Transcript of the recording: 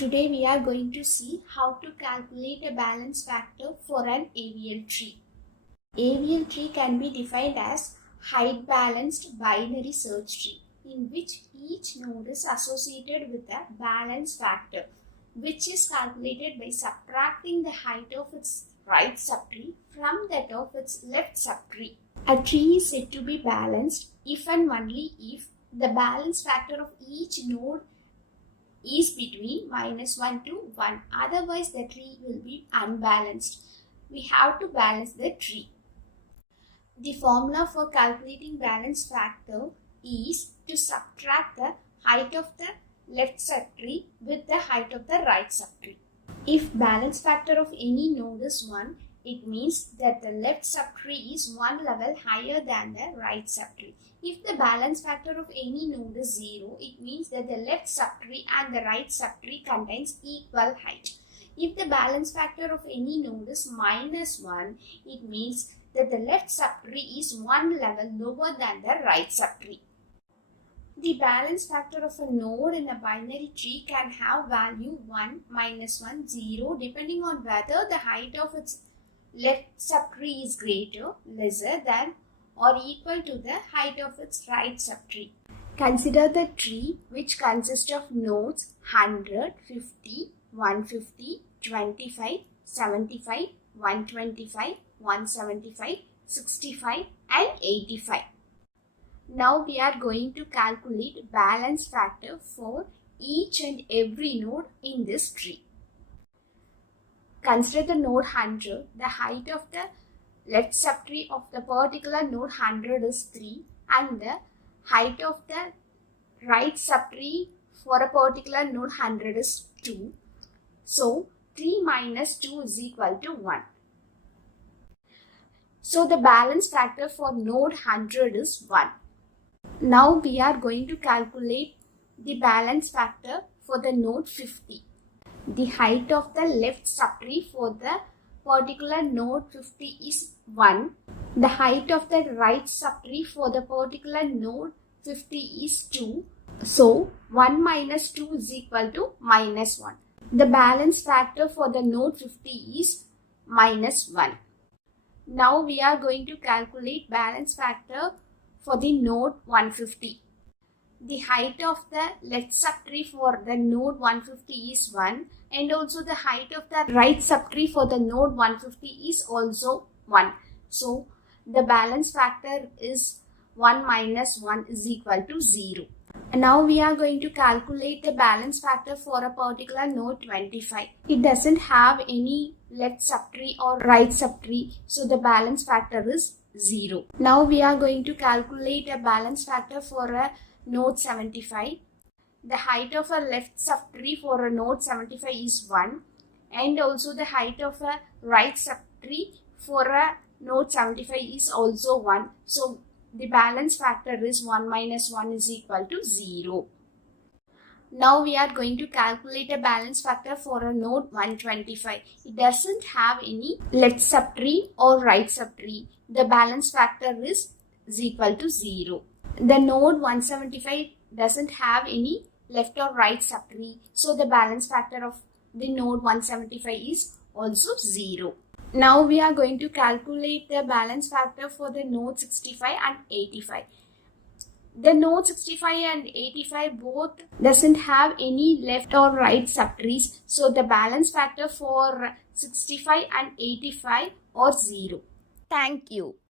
Today we are going to see how to calculate a balance factor for an AVL tree. AVL tree can be defined as height balanced binary search tree in which each node is associated with a balance factor which is calculated by subtracting the height of its right subtree from that of its left subtree. A tree is said to be balanced if and only if the balance factor of each node is between -1 to 1. Otherwise, the tree will be unbalanced. We have to balance the tree. The formula for calculating balance factor is to subtract the height of the left subtree with the height of the right subtree. If balance factor of any node is 1, it means that the left subtree is one level higher than the right subtree. If the balance factor of any node is 0, it means that the left subtree and the right subtree contains equal height. If the balance factor of any node is -1, it means that the left subtree is one level lower than the right subtree. The balance factor of a node in a binary tree can have value 1, -1, 0 depending on whether the height of its left subtree is greater, lesser than or equal to the height of its right subtree. Consider the tree which consists of nodes 100, 50, 150, 25, 75, 125, 175, 65 and 85. Now we are going to calculate balance factor for each and every node in this tree. Consider the node 100. The height of the left subtree of the particular node 100 is 3 and the height of the right subtree for a particular node 100 is 2. So 3 minus 2 is equal to 1. So the balance factor for node 100 is 1. Now we are going to calculate the balance factor for the node 50. The height of the left subtree for the particular node 50 is 1. The height of the right subtree for the particular node 50 is 2. So 1 minus 2 is equal to -1. The balance factor for the node 50 is -1. Now we are going to calculate balance factor for the node 150. The height of the left subtree for the node 150 is 1 and also the height of the right subtree for the node 150 is also 1. So the balance factor is 1 minus 1 is equal to 0. And now we are going to calculate the balance factor for a particular node 25. It doesn't have any left subtree or right subtree, so the balance factor is 0. Now we are going to calculate a balance factor for a node 75. The height of a left subtree for a node 75 is 1 and also the height of a right subtree for a node 75 is also 1. So the balance factor is 1 minus 1 is equal to 0. Now we are going to calculate a balance factor for a node 125. It doesn't have any left subtree or right subtree. The balance factor is equal to 0. The node 175 doesn't have any left or right subtree. So the balance factor of the node 175 is also 0. Now we are going to calculate the balance factor for the node 65 and 85. The node 65 and 85 both doesn't have any left or right subtrees. So the balance factor for 65 and 85 are 0. Thank you.